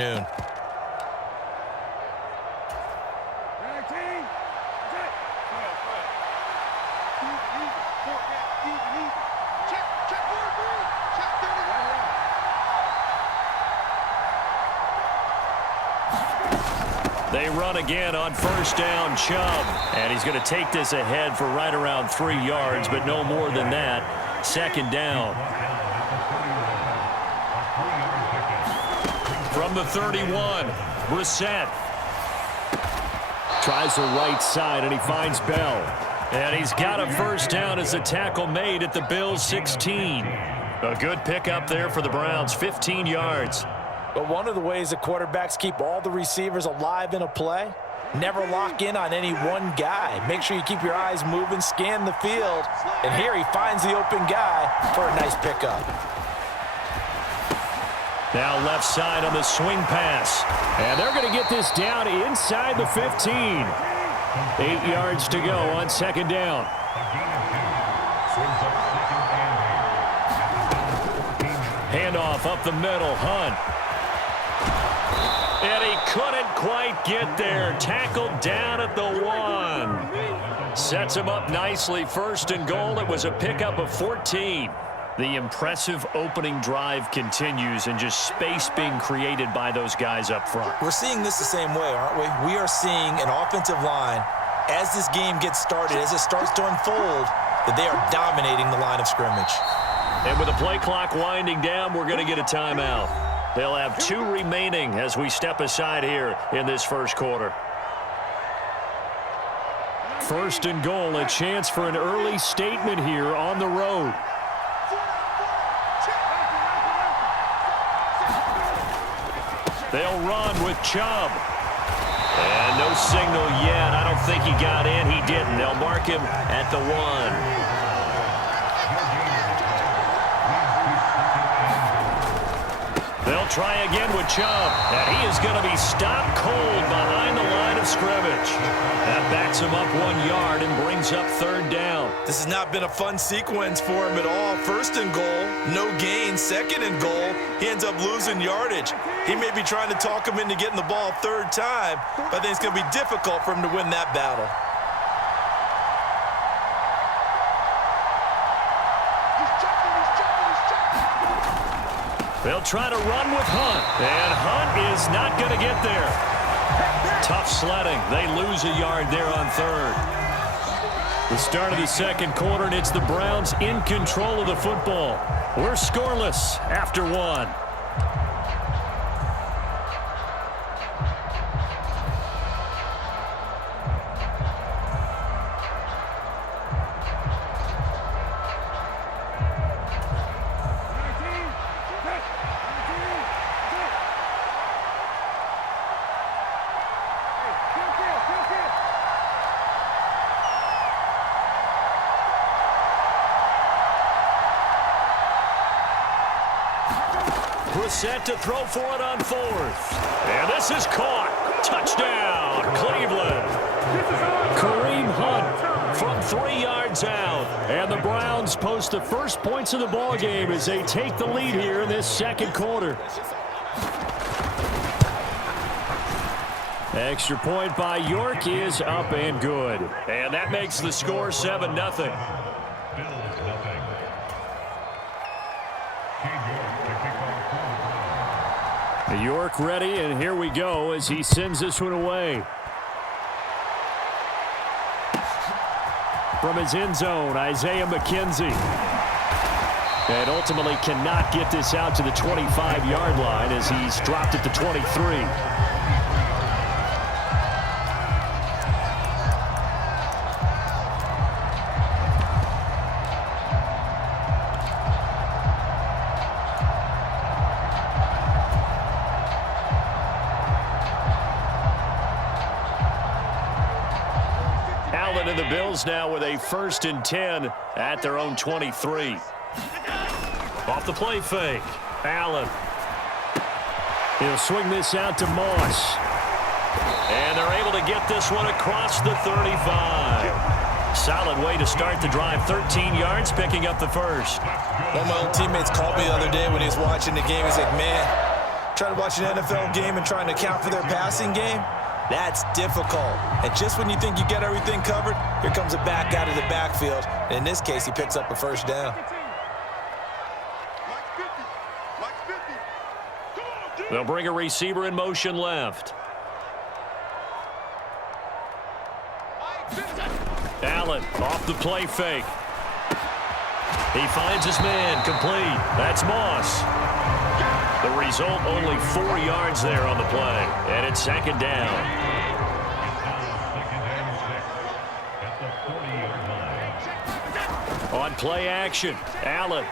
Noon. They run again on first down, Chubb. And he's going to take this ahead for right around 3 yards, but no more than that. Second down. From the 31, Brissett. Tries the right side, and he finds Bell. And he's got a first down as the tackle made at the Bills' 16. A good pickup there for the Browns, 15 yards. But one of the ways that quarterbacks keep all the receivers alive in a play, never lock in on any one guy. Make sure you keep your eyes moving, scan the field. And here he finds the open guy for a nice pickup. Now left side on the swing pass. And they're going to get this down inside the 15. 8 yards to go on second down. Handoff up the middle, Hunt. And he couldn't quite get there. Tackled down at the 1. Sets him up nicely. First and goal. It was a pickup of 14. The impressive opening drive continues, and just space being created by those guys up front. We're seeing this the same way, aren't we? We are seeing an offensive line, as this game gets started, as it starts to unfold, that they are dominating the line of scrimmage. And with the play clock winding down, we're going to get a timeout. They'll have 2 remaining as we step aside here in this first quarter. First and goal, a chance for an early statement here on the road. They'll run with Chubb. And no signal yet. I don't think he got in. He didn't. They'll mark him at the 1. They'll try again with Chubb. And he is going to be stopped cold behind the line of scrimmage. That backs him up 1 yard and brings up third down. This has not been a fun sequence for him at all. First and goal, no gain. Second and goal, he ends up losing yardage. He may be trying to talk him into getting the ball third time, but I think it's going to be difficult for him to win that battle. They'll try to run with Hunt, and Hunt is not going to get there. Tough sledding. They lose a yard there on third. The start of the second quarter, and it's the Browns in control of the football. We're scoreless after 1. Set to throw for it on fourth. And this is caught. Touchdown, Cleveland. Kareem Hunt from 3 yards out. And the Browns post the first points of the ball game as they take the lead here in this second quarter. Extra point by York is up and good. And that makes the score 7-0. York ready, and here we go as he sends this one away. From his end zone, Isaiah McKenzie. And ultimately cannot get this out to the 25-yard line as he's dropped at the 23. And the Bills now with a 1st and 10 at their own 23. Off the play fake. Allen. He'll swing this out to Moss. And they're able to get this one across the 35. Solid way to start the drive. 13 yards, picking up the first. One of my old teammates called me the other day when he was watching the game. He's like, man, Trying to watch an NFL game and trying to account for their passing game? That's difficult. And just when you think you get everything covered, here comes a back out of the backfield. And in this case, he picks up a first down. They'll bring a receiver in motion left. Allen off the play fake. He finds his man complete. That's Moss. The result, only 4 yards there on the play. And it's second down. On play action, Allen.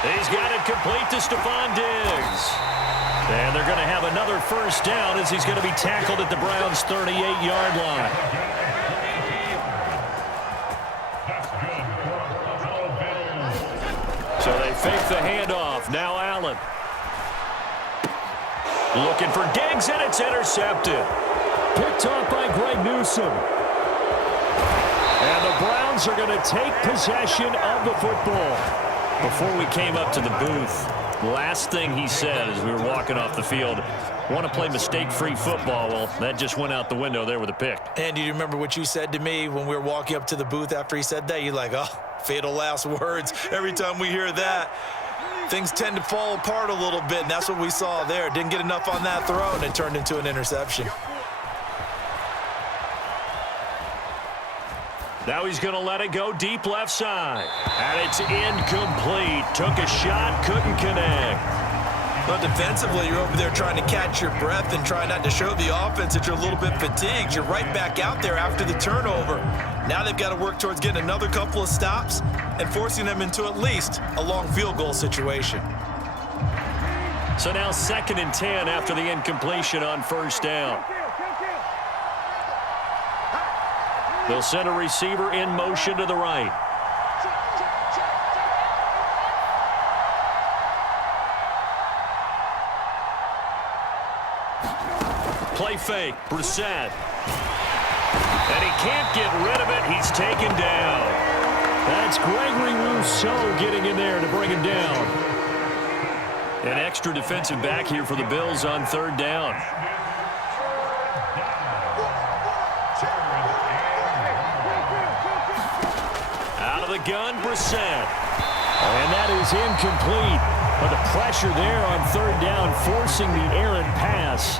He's got it complete to Stephon Diggs. And they're going to have another first down as he's going to be tackled at the Browns' 38-yard line. So they fake the handoff. Now Allen. Looking for Diggs, and it's intercepted. Picked off by Greg Newsome. And the Browns are going to take possession of the football. Before we came up to the booth, last thing he said as we were walking off the field, want to play mistake-free football. Well, that just went out the window there with a pick. And do you remember what you said to me when we were walking up to the booth after he said that? You're like, oh, fatal last words. Every time we hear that, things tend to fall apart a little bit, and that's what we saw there. Didn't get enough on that throw, and it turned into an interception. Now he's going to let it go deep left side. And it's incomplete. Took a shot, couldn't connect. Well, defensively, you're over there trying to catch your breath and try not to show the offense that you're a little bit fatigued. You're right back out there after the turnover. Now they've got to work towards getting another couple of stops and forcing them into at least a long field goal situation. So now 2nd and 10 after the incompletion on first down. They'll send a receiver in motion to the right. Play fake, Brissett. And he can't get rid of it. He's taken down. That's Gregory Rousseau getting in there to bring him down. An extra defensive back here for the Bills on 3rd down. Gun, Brissett. And that is incomplete. But the pressure there on 3rd down, forcing the errant pass.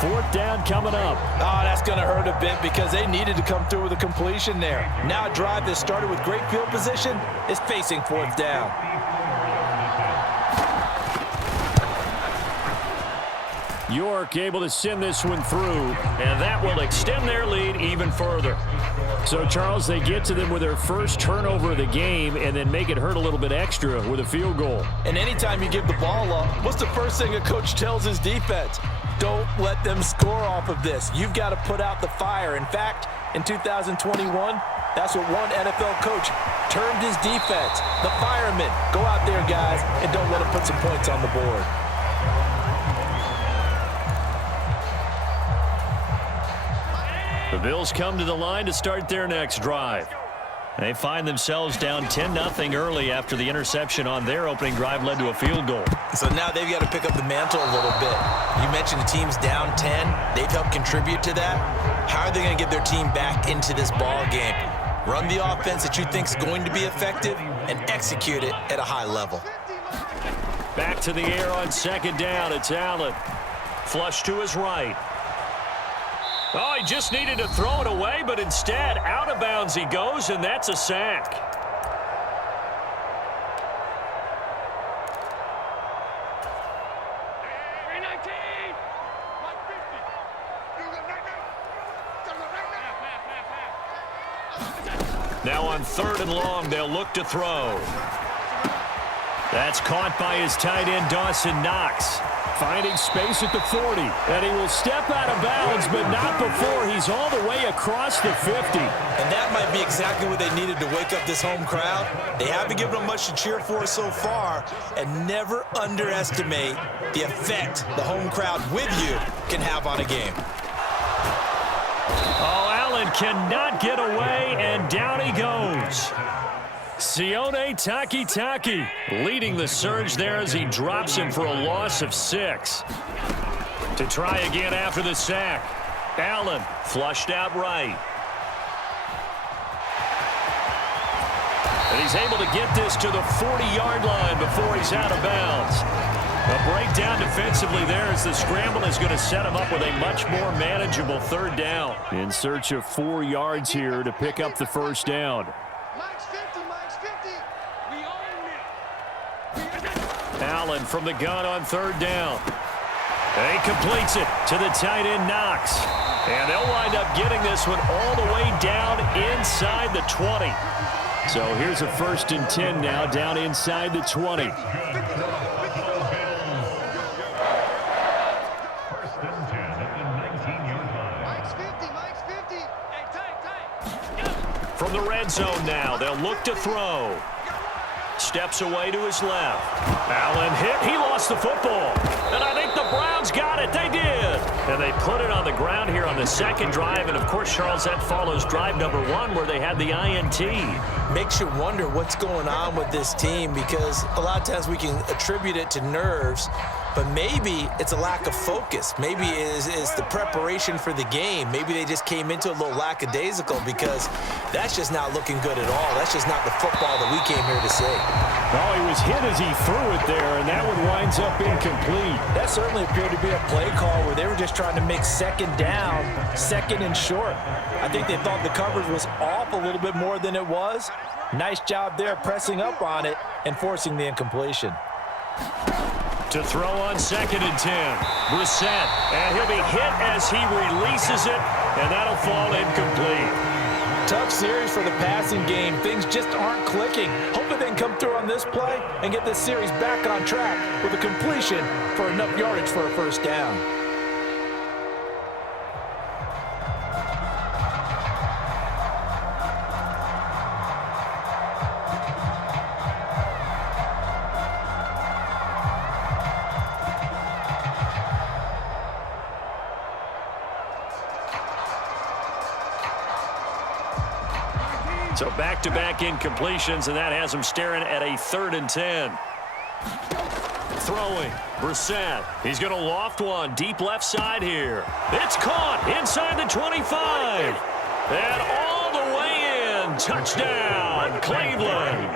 4th down coming up. Oh, that's going to hurt a bit because they needed to come through with a completion there. Now a drive that started with great field position is facing 4th down. York able to send this one through, and that will extend their lead even further. So, Charles, they get to them with their first turnover of the game and then make it hurt a little bit extra with a field goal. And anytime you give the ball up, what's the first thing a coach tells his defense? Don't let them score off of this. You've got to put out the fire. In fact, in 2021, that's what one NFL coach termed his defense. The firemen. Go out there, guys, and don't let them put some points on the board. The Bills come to the line to start their next drive. They find themselves down 10-0 early after the interception on their opening drive led to a field goal. So now they've got to pick up the mantle a little bit. You mentioned the team's down 10. They've helped contribute to that. How are they going to get their team back into this ball game? Run the offense that you think is going to be effective and execute it at a high level. Back to the air on 2nd down. It's Allen. Flush to his right. Oh, he just needed to throw it away, but instead, out of bounds he goes, and that's a sack. Now on 3rd and long, they'll look to throw. That's caught by his tight end, Dawson Knox. Finding space at the 40, and he will step out of bounds, but not before he's all the way across the 50. And that might be exactly what they needed to wake up this home crowd. They haven't given them much to cheer for so far, and never underestimate the effect the home crowd with you can have on a game. Oh, Allen cannot get away, and down he goes. Sione Takitaki leading the surge there as he drops him for a loss of 6. To try again after the sack. Allen flushed out right. And he's able to get this to the 40-yard line before he's out of bounds. A breakdown defensively there as the scramble is going to set him up with a much more manageable 3rd down. In search of 4 yards here to pick up the first down. Allen from the gun on 3rd down. And he completes it to the tight end Knox. And they'll wind up getting this one all the way down inside the 20. So here's a 1st and 10 now down inside the 20. From the red zone now, they'll look to throw. Steps away to his left. Allen hit. He lost the football. And I think the Browns got it. They did. And they put it on the ground here on the 2nd drive. And, of course, Charles, that follows drive number 1 where they had the INT. Makes you wonder what's going on with this team because a lot of times we can attribute it to nerves, but maybe it's a lack of focus. Maybe it's the preparation for the game. Maybe they just came into a little lackadaisical because that's just not looking good at all. That's just not the football that we came here to see. Oh, he was hit as he threw it there, and that one winds up incomplete. That certainly appeared to be a play call where they were just trying to make 2nd down, 2nd and short. I think they thought the coverage was off a little bit more than it was. Nice job there pressing up on it and forcing the incompletion. To throw on 2nd and 10. Brissett, and he'll be hit as he releases it, and that'll fall incomplete. Tough series for the passing game. Things just aren't clicking. Hopefully they can come through on this play and get this series back on track with a completion for enough yardage for a 1st down. So back-to-back incompletions, and that has him staring at a 3rd and 10. Throwing, Brissett. He's going to loft one deep left side here. It's caught inside the 25. And all the way in. Touchdown, Cleveland.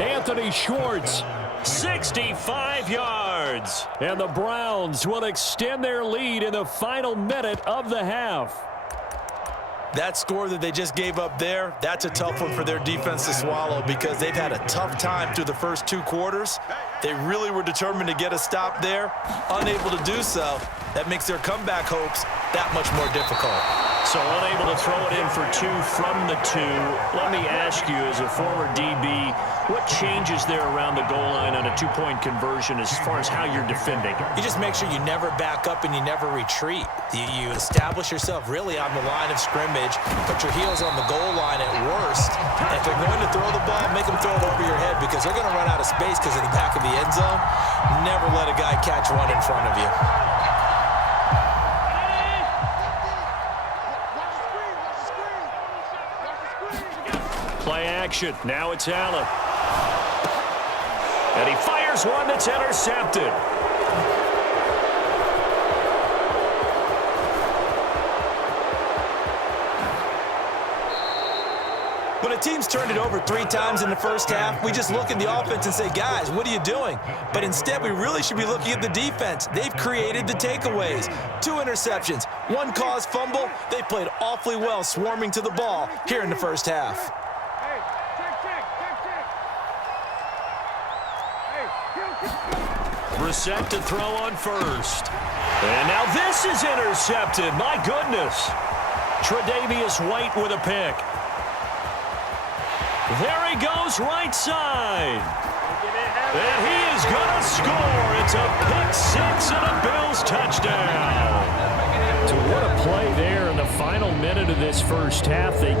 Anthony Schwartz, 65 yards. And the Browns will extend their lead in the final minute of the half. That score that they just gave up there, that's a tough one for their defense to swallow because they've had a tough time through the first 2 quarters. They really were determined to get a stop there, unable to do so. That makes their comeback hopes that much more difficult. So unable to throw it in for 2 from the 2. Let me ask you, as a former DB, what changes there around the goal line on a 2-point conversion as far as how you're defending? You just make sure you never back up and you never retreat. You establish yourself really on the line of scrimmage, put your heels on the goal line at worst. And if they're going to throw the ball, make them throw it over your head because they're going to run out of space because of the back of the end zone. Never let a guy catch one in front of you. Play action. Now it's Allen. And he fires one that's intercepted. When a team's turned it over 3 times in the first half, we just look at the offense and say, guys, what are you doing? But instead, we really should be looking at the defense. They've created the takeaways. 2 interceptions, 1 caused fumble. They played awfully well swarming to the ball here in the first half. Brissett to throw on 1st. And now this is intercepted. My goodness. Tre'Davious White with a pick. There he goes right side. And he is going to score. It's a pick 6 and a Bills touchdown. So what a play there in the final minute of this first half. They